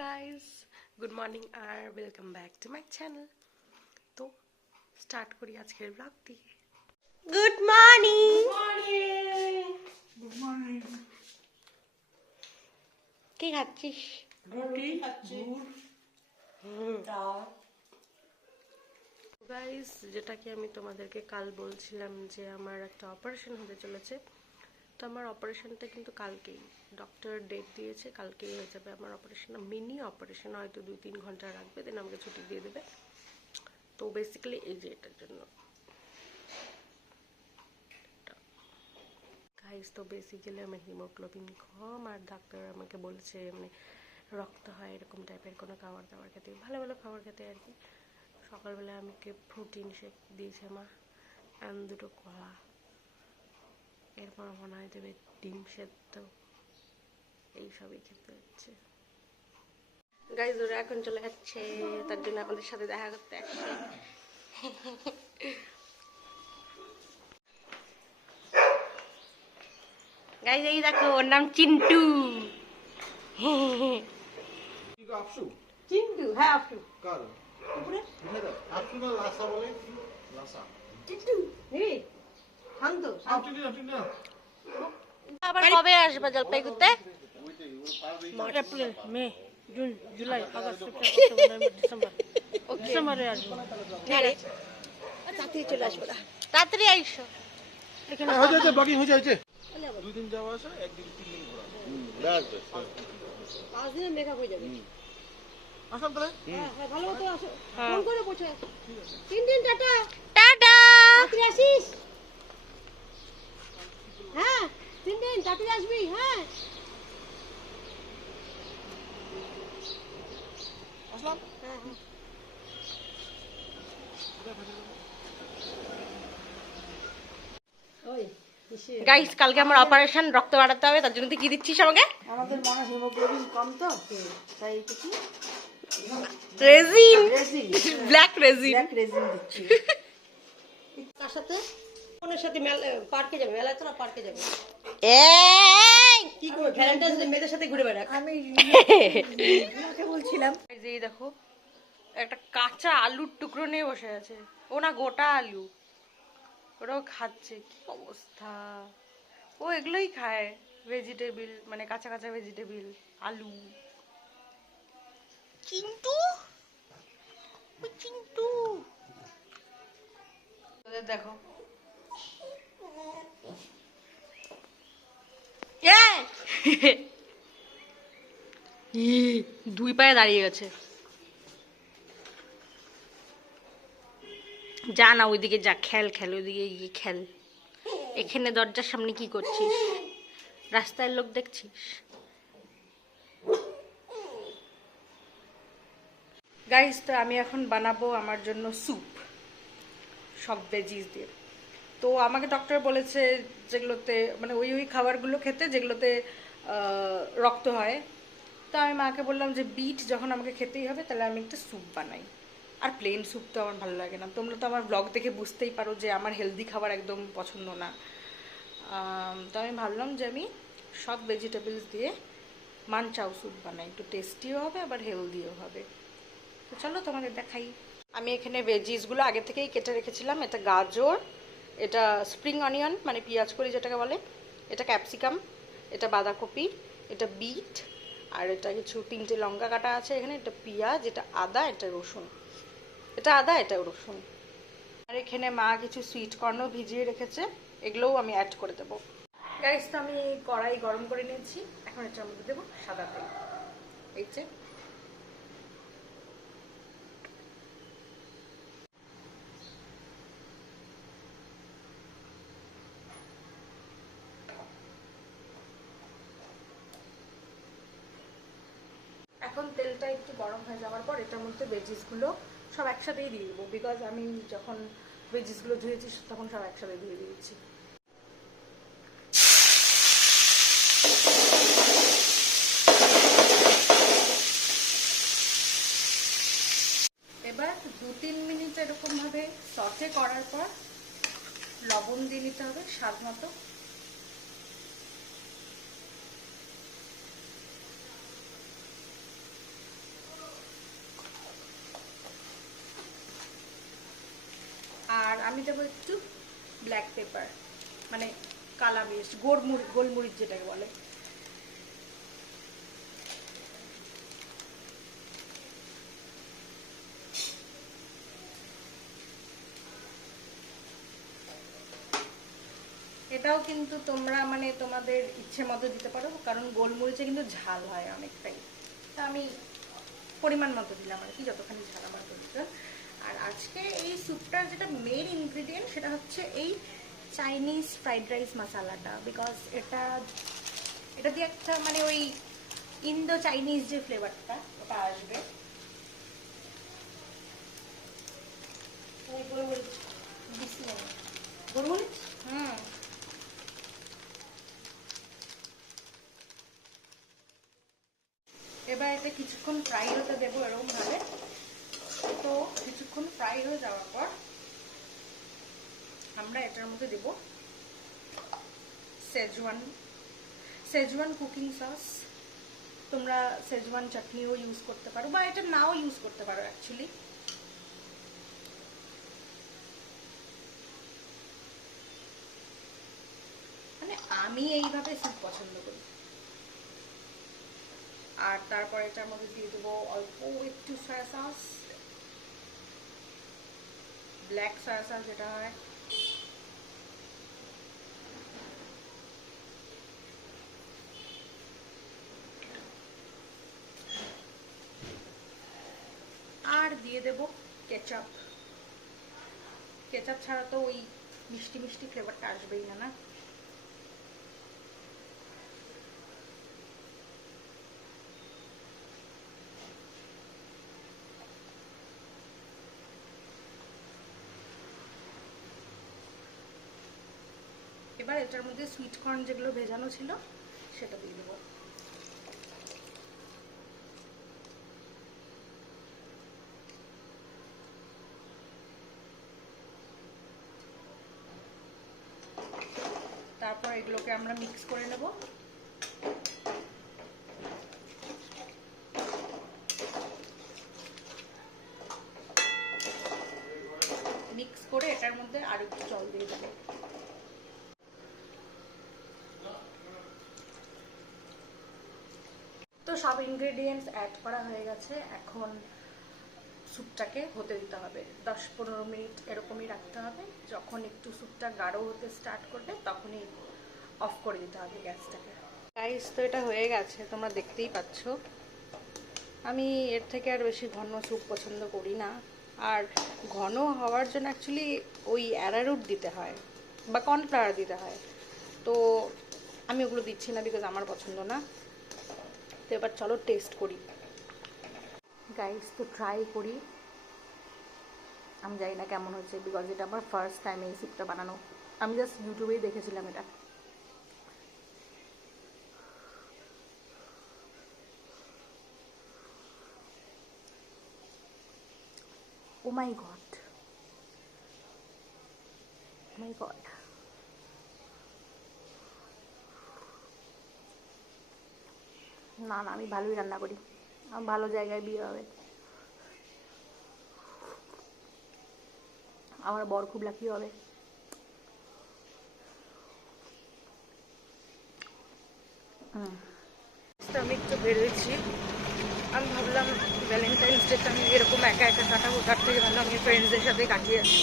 Guys, good morning আর welcome back to my channel. তো start করি আজকের ব্লগ দিয়ে। Good morning. Good morning. কি খাচ্ছিস? রুটি খাচ্ছি। গাইস, যেটা কি আমি তোমাদেরকে কাল বলছিলাম যে আমার একটা অপারেশন হতে চলেছে। তো আমার অপারেশনটা কিন্তু কালকেই, ডক্টর ডেট দিয়েছে, কালকেই হয়ে যাবে আমার অপারেশন। মিনি অপারেশন, হয়তো 2-3 ঘন্টা রাখবে, দেন আমাকে ছুটি দিয়ে দেবে। তো বেসিক্যালি এই যে এটার জন্য গাইস, তো বেসিক্যালি আমার হিমোগ্লোবিন কম, আর ডাক্তার আমাকে বলেছে মানে রক্ত হয় এরকম টাইপের কোনো খাবার দাবার খেতে, ভালো ভালো খাবার খেতে আর কি। সকালবেলা আমাকে প্রোটিন শেক দিয়েছে মা, অ্যান্ড 2টো কলা, এরপর মনে হয় দেবে ডিম সেদ্ধ, এইসবই খেতে হচ্ছে। গাইজ ওরা এখন চলে যাচ্ছে, তার জন্য আমাদের সাথে দেখা করতে আসছে। গাইজ এই দেখো, ওর নাম চিন্টু। চিন্টু, হ্যাঁ আপু। আবার কবে আসবে জলপাইগুড়িতে? April, May, June, July, August, September, November, December. ডিসেম্বরে আসবো। তাড়াতাড়ি চলে আসবো না, তাড়াতাড়ি আইসো। এখানে হয়ে যাচ্ছে, ব্লগিং হয়ে যাচ্ছে। 2 দিন যাওয়া আসা, 1 দিন 3 দিন ঘোরা। আসবে 5 দিনে মেকআপ হয়ে যাবে। আসলাম তাহলে। হ্যাঁ ভালো মতো আসো, ফোন করে পৌঁছে। 3 দিন টাটা টাটা, তাড়াতাড়ি আসিস। হ্যাঁ 3 দিন তাড়াতাড়ি আসবি। হ্যাঁ আসলাম। গাইস, কালকে আমার অপারেশন, রক্ত বাড়াতে হবে, তার জন্য তুই কি দিচ্ছিস আমাকে? আমাদের মনে হিমোগ্লোবিন কম তো, তাই এটা কি resin, resin, black resin. Black resin দিচ্ছি। তার সাথে ফোনের সাথে পার্কে যাবে, মেলায় তো না, পার্কে যাবে। এই কি করবে, ভ্যালেন্টাইন্স ডে মেয়েদের সাথে ঘুরে বেড়াক। আমি তোমাকে বলছিলাম এই যে দেখো, একটা কাঁচা আলুর টুকরো নিয়ে বসে আছে। ও না গোটা আলু, ওরাও খাচ্ছে। কি অবস্থা! ও এগুলোই খায়, ভেজিটেবিল, মানে কাঁচা কাঁচা ভেজিটেবিল, আলু। চিন্টু, ওই চিন্টু, তোদের দেখো। দুই পায়ে দাঁড়িয়ে গেছে। যা না ওইদিকে যা, খেল খেল, ওইদিকে গিয়ে খেল। এখানে দরজার সামনে কি করছিস? রাস্তায় লোক দেখছিস? গাইস, তো আমি এখন বানাবো আমার জন্য স্যুপ, সব ভেজিস দিয়ে। তো আমাকে ডক্টর বলেছে যেগুলোতে মানে ওই ওই খাবারগুলো খেতে যেগুলোতে রক্ত হয়। তো আমি মাকে বললাম যে বিট যখন আমাকে খেতেই হবে, তাহলে আমি একটা স্যুপ বানাই। আর প্লেন স্যুপ তো আমার ভালো লাগে না। তোমরা তো আমার ব্লগ দেখে বুঝতেই পারো যে আমার হেলদি খাবার একদম পছন্দ না। তো আমি ভাবলাম যে আমি সব ভেজিটেবলস দিয়ে মানচাও স্যুপ বানাই, একটু টেস্টিও হবে আবার হেলদিও হবে। তো চলো তোমাদের দেখাই। আমি এখানে ভেজিসগুলো আগে থেকেই কেটে রেখেছিলাম। এটা গাজর, এটা স্প্রিং অনিয়ন মানে পেঁয়াজ কলি যেটাকে বলে, এটা ক্যাপসিকাম, এটা বাঁধাকপি, এটা বিট, আর এটা কিছু 3টে লঙ্কা কাটা আছে এখানে, এটা পেঁয়াজ, এটা আদা, এটা রসুন। এটা আদা, এটা রসুন। আর এখানে মা কিছু সুইট কর্নও ভিজিয়ে রেখেছে, এগুলোও আমি অ্যাড করে দেবো। গাইস, তো আমি কড়াই গরম করে নিয়েছি, এখন এটার মধ্যে দেবো সাদা তেল। এই যে এখন তেলটা একটু গরম হয়ে যাওয়ার পর এটার মধ্যে ভেজিসগুলো সব একসাথেই দিয়ে দেবো, বিকজ আমি যখন ভেজিসগুলো ধুয়েছি তখন সব একসাথে দিয়ে দিয়েছি। এবার 2-3 মিনিট এরকমভাবে সটে করার পর লবণ দিয়ে নিতে হবে স্বাদ মতো। আমি দেবো একটু ব্ল্যাক পেপার, মানে কালা মির্চ, গোলমরিচ যেটাকে বলে। এটাও কিন্তু তোমরা মানে তোমাদের ইচ্ছে মতো দিতে পারো, কারণ গোলমরিচে কিন্তু ঝাল হয় অনেকটাই। তা আমি পরিমাণ মতো দিলাম আর কি, যতখানি ঝাল আমার প্রয়োজন। আর আজকে এই স্যুপটার যেটা মেইন ইনগ্রিডিয়েন্ট সেটা হচ্ছে এই চাইনিজ ফ্রাইড রাইস মশালাটা, বিকজ এটা দিয়ে একটা মানে ওই ইন্দো চাইনিজ যে ফ্লেভারটা ওটা আসবে। গোলমরিচ দিচ্ছি না, গোলমরিচ এবার এটা কিছুক্ষণ ফ্রাই হতে দেবো এরকম ভাবে। তো কিছুক্ষণ ফ্রাই হয়ে যাওয়ার পর আমরা এটার মধ্যে দেব সেজওয়ান কুকিং সস। তোমরা সেজওয়ান চাটনিও ইউজ করতে পারো, বা এটা নাও ইউজ করতে পারো অ্যাকচুয়ালি। মানে আমি এইভাবে স্যুপ পছন্দ করি। আর তারপর এটার মধ্যে দিয়ে দেবো অল্প একটু soya sauce, black soya sauce যেটা হয়। আর দিয়ে দেব কেচাপ। কেচাপ ছাড়া তো ওই মিষ্টি মিষ্টি ফ্লেভারটা আসবেই না, না? এবার এটার মধ্যে সুইট কর্ন যেগুলো ভেজানো ছিল সেটা দিয়ে দেবো। তারপর এগুলোকে আমরা মিক্স করে নেব। মিক্স করে এটার মধ্যে আর একটু জল দিয়ে দেবো। তো সব ইনগ্রেডিয়েন্টস অ্যাড করা হয়ে গেছে, এখন স্যুপটাকে হতে দিতে হবে 10-15 মিনিট এরকমই রাখতে হবে। যখন একটু স্যুপটা গাঢ় হতে স্টার্ট করবে তখনই অফ করে দিতে হবে গ্যাসটাকে। গাইস, তো এটা হয়ে গেছে, তোমরা দেখতেই পাচ্ছ। আমি এর থেকে আর বেশি ঘন স্যুপ পছন্দ করি না। আর ঘন হওয়ার জন্য অ্যাকচুয়ালি ওই অ্যারারুট দিতে হয় বা কর্নফ্লাওয়ার দিতে হয়, তো আমি ওগুলো দিচ্ছি না বিকজ আমার পছন্দ না। তো এবার চলো টেস্ট করি গাইস, তো ট্রাই করি। আমি জানি না কেমন হচ্ছে, বিকজ এটা আমার ফার্স্ট টাইম এই স্যুপটা বানানো। আমি জাস্ট ইউটিউবেই দেখেছিলাম এটা। ও মাই গড, মাই গড। না না, আমি ভালোই রান্না করি, আমার ভালো জায়গায় বিয়ে হবে। আমার বর খুব লাকি হবে। আমি একটু বেরোয়েছি, আমি ভাবলাম ভ্যালেন্টাইন্স ডেটা আমি এরকম একা একা কাটাবো, তার থেকে ভালো আমি ফ্রেন্ডসদের সাথে কাটিয়ে আসি।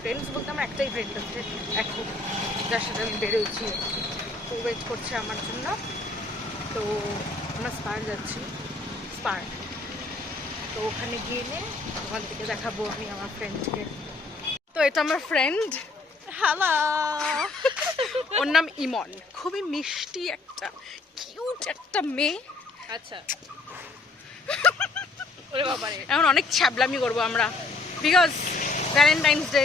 ফ্রেন্ডস বলতে আমার একটাই ফ্রেন্ড আছে এখন, যার সাথে আমি বেরোয়েছি। তো ওয়েট করছে আমার জন্য। তো আমরা স্পার যাচ্ছি, স্পার। তো ওখানে গিয়ে তোমাদেরকে দেখাবো আমি আমার ফ্রেন্ডকে। তো এটা আমার ফ্রেন্ড, হ্যালো। ওর নাম ইমন, খুবই মিষ্টি একটা কিউট একটা মেয়ে। আচ্ছা, ওরে বাবারে, এখন অনেক ছ্যাবলামি করবো আমরা, because Valentine's day.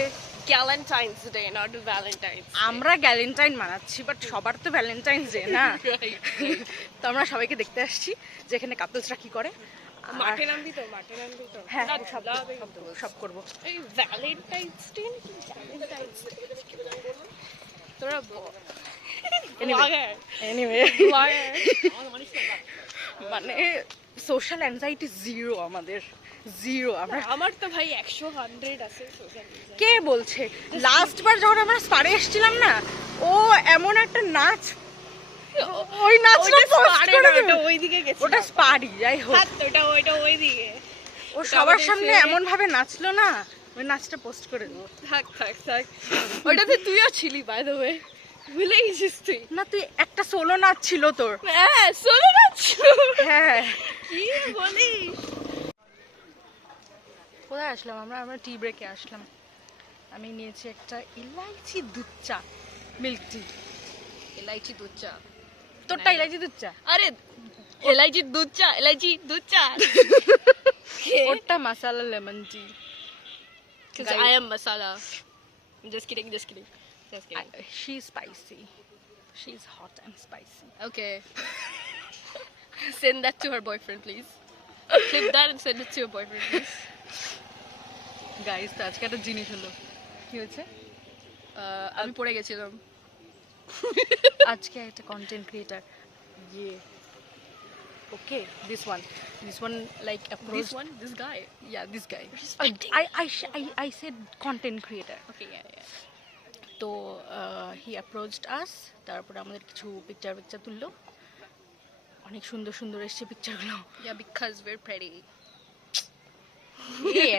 গ্যালেন্টাইন্স day, not Valentine's. আমরা গ্যালেন্টাইন মানাচ্ছি, বাট সবার তো ভ্যালেন্টাইন্স ডে না। তো আমরা সবাইকে দেখতে আসছি যে এখানে কাপলসরা কি করে। মাঠে নামবি তো, মাঠে নামবি তো। হ্যাঁ, সব করবো। এই ভ্যালেন্টাইন্স ডে, ভ্যালেন্টাইন্স ডে তোরা Anyway. ব্লগার। মানে সোশ্যাল অ্যাংজাইটি জিরো আমাদের, জিরো। আমরা আমার তো ভাই 100 আছে সোশ্যাল মিডিয়া। কে বলছে? লাস্ট বার যখন আমরা স্পারে এসেছিলাম না, ও এমন একটা নাচ, ওই নাচটা post করে দেবে। ওইদিকে গেছে, ওটা স্পারই, যাই হোক, ওটা ওইদিকে। ও সবার সামনে এমন ভাবে নাচলো না, ওই নাচটা পোস্ট করে দেবো। থাক। ওইটাতে তুইও ছিলি বাই দ্য ওয়ে, ভুলে গেছিস তুই? না, তুই একটা সোলো নাচ ছিল তোর। হ্যাঁ, সোলো নাচ। হ্যাঁ, কি বলিস? কোথায় আসলাম আমরা? আমরা টি ব্রেকে আসলাম। আমি নিয়েছি একটা ইলাইচি দুধ চা, মিল্ক টি। এলাইচি দুধ চা। তোরটা ইলাইচি দুধ চা? আরে এলাইচি দুধ চা। ওরটা masala lemon tea. Because I am masala. Just kidding. She's spicy. She's hot and spicy. Okay. Send that to her boyfriend, please. Clip that and send it to your boyfriend, please. Guys, তো আজকে একটা জিনিস হলো। কি হয়েছে? আমি পড়ে গেছিলাম। আজকে একটা কন্টেন্ট ক্রিয়েটার, ইয়ে, ওকে, this one like approached. This guy. Yeah, this guy. Respecting. I said content creator. Okay, yeah. তো হি অ্যাপ্রোচড আস, তারপরে আমাদের কিছু পিকচার তুললো। অনেক সুন্দর সুন্দর এসছে পিকচারগুলো। Yeah, because we're pretty.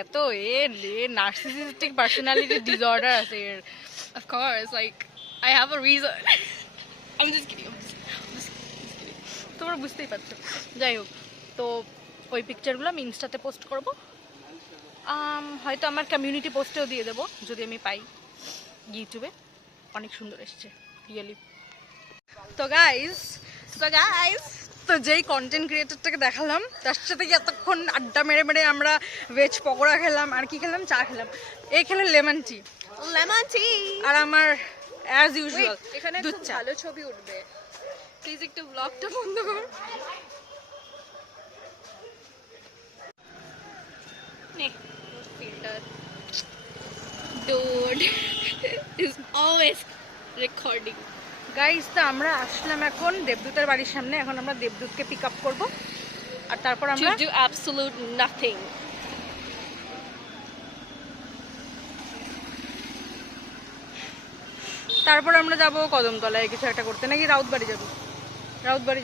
এত নার্সিসিস্টিক পার্সোনালিটি ডিসঅর্ডার আছে এর। Of course, like I have a reason. I'm just kidding. তোমরা বুঝতেই পারছো। যাই হোক, তো ওই পিকচারগুলো আমি ইনস্টাতে পোস্ট করবো, হয়তো আমার কমিউনিটি পোস্টেও দিয়ে দেবো যদি আমি পাই ইউটিউবে। অনেক সুন্দর এসছে রিয়েলি। তো গাইস, তো যেই কন্টেন্ট ক্রিয়েটরটাকে দেখালাম, তার সাথে এতক্ষণ আড্ডা মেরে আমরা ভেজ পকোড়া খেলাম, আর কি খেলাম, চা খেলাম। এই খেলে লেমন টি, আর আমার অ্যাজ ইউজুয়াল এখানে দুধ খুব চা। ভালো ছবি উঠবে। প্লিজ একটু ব্লগটা বন্ধ কর। Filter. Dude is always recording. Guys, তো আমরা আসলাম এখন দেবদূতের বাড়ির সামনে। এখন আমরা দেবদূতকে পিক আপ করবো, আর তারপর আমরা To do absolute nothing. যাবো কদমতলায় কিছু একটা করতে, নাকি রাউতবাড়ি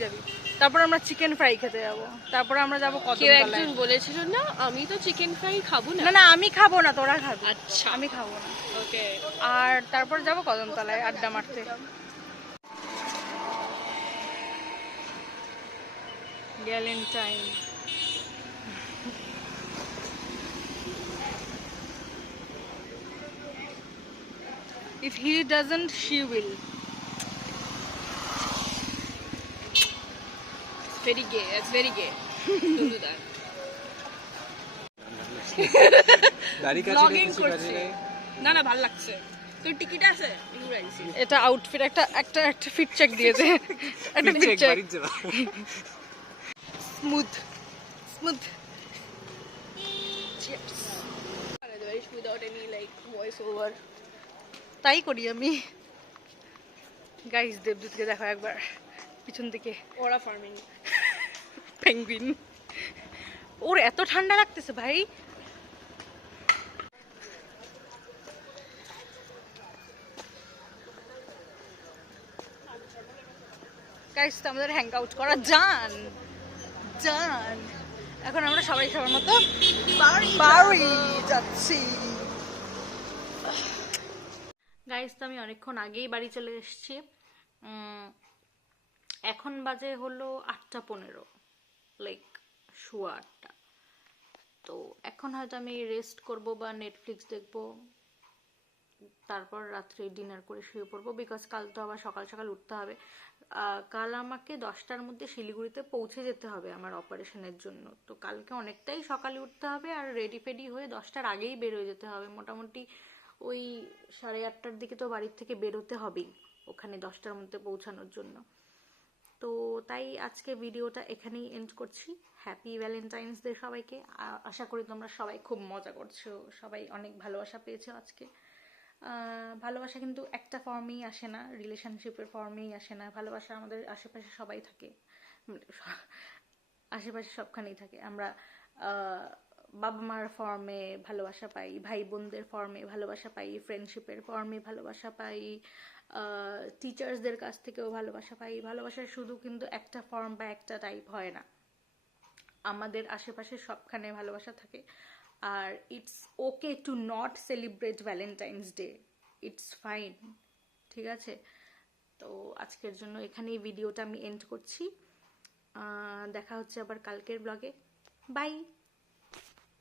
যাবি। তারপর আমরা চিকেন ফ্রাই খেতে যাবো। তারপর আমরা যাবো কেউ কদমতলায়। একজন বলেছিল না আমি তো চিকেন ফ্রাই খাবো না। না, আমি খাবো না, তোরা খাবি। আচ্ছা, আমি খাবো না। ওকে। আর তারপর যাবো কদমতলায় আড্ডা মারতে। Valentine. If he doesn't, she will. Very gay. That's very gay. Don't do that. Vlogging করছে। না ভাল লাগছে। তোর টিকিট আছে? এটা আউটফিট একটা ফিট চেক দিয়েছে। একটা fit check. Smooth. Cheers. Without any like voice over. তাই করি আমি। গাইস, দেবদূতকে দেখো একবার পিছন থেকে, ওরা ফার্মিং। পেঙ্গুইন। ওর এত ঠান্ডা লাগতেছে ভাই। গাইস, তো আমাদের হ্যাং আউট করা জান। এখন আমরা সবাই সবার মতো বাড়ি যাচ্ছি। গাইস, তো আমি অনেকক্ষণ আগেই বাড়ি চলে এসেছি। এখন বাজে হলো 8:15, লাইক শোয়া 8টা। তো এখন হয়তো আমি রেস্ট করব বা নেটফ্লিক্স দেখবো, তারপর রাত্রে ডিনার করে শুয়ে পড়বো। বিকজ কাল তো আবার সকাল সকাল উঠতে হবে। কাল আমাকে 10টার মধ্যে শিলিগুড়িতে পৌঁছে যেতে হবে আমার অপারেশনের জন্য। তো কালকে অনেকটাই সকালে উঠতে হবে, আর রেডি ফেডি হয়ে 10টার আগেই বের হয়ে যেতে হবে। মোটামুটি ওই 8:30টার দিকে তো বাড়ির থেকে বেরোতে হবেই ওখানে 10টার মধ্যে পৌঁছানোর জন্য। তো তাই আজকে ভিডিওটা এখানেই এন্ড করছি। হ্যাপি ভ্যালেন্টাইন্স ডে সবাইকে। আশা করি তোমরা সবাই খুব মজা করছো, সবাই অনেক ভালোবাসা পেয়েছো আজকে। ভালোবাসা কিন্তু একটা ফর্মেই আসে না, রিলেশনশিপের ফর্মেই আসে না। ভালোবাসা আমাদের আশেপাশে সবাই থাকে, আশেপাশে সবখানেই থাকে। আমরা বাবা মার ফর্মে ভালোবাসা পাই, ভাই বোনদের ফর্মে ভালোবাসা পাই, ফ্রেন্ডশিপের ফর্মে ভালোবাসা পাই, টিচার্সদের কাছ থেকেও ভালোবাসা পাই। ভালোবাসার শুধু কিন্তু একটা ফর্ম বা একটা টাইপ হয় না, আমাদের আশেপাশে সবখানে ভালোবাসা থাকে। আর it's okay to not celebrate Valentine's Day, it's fine, ঠিক আছে? তো আজকের জন্য এখানেই ভিডিওটা আমি এন্ড করছি। দেখা হচ্ছে আবার কালকের ব্লগে। বাই।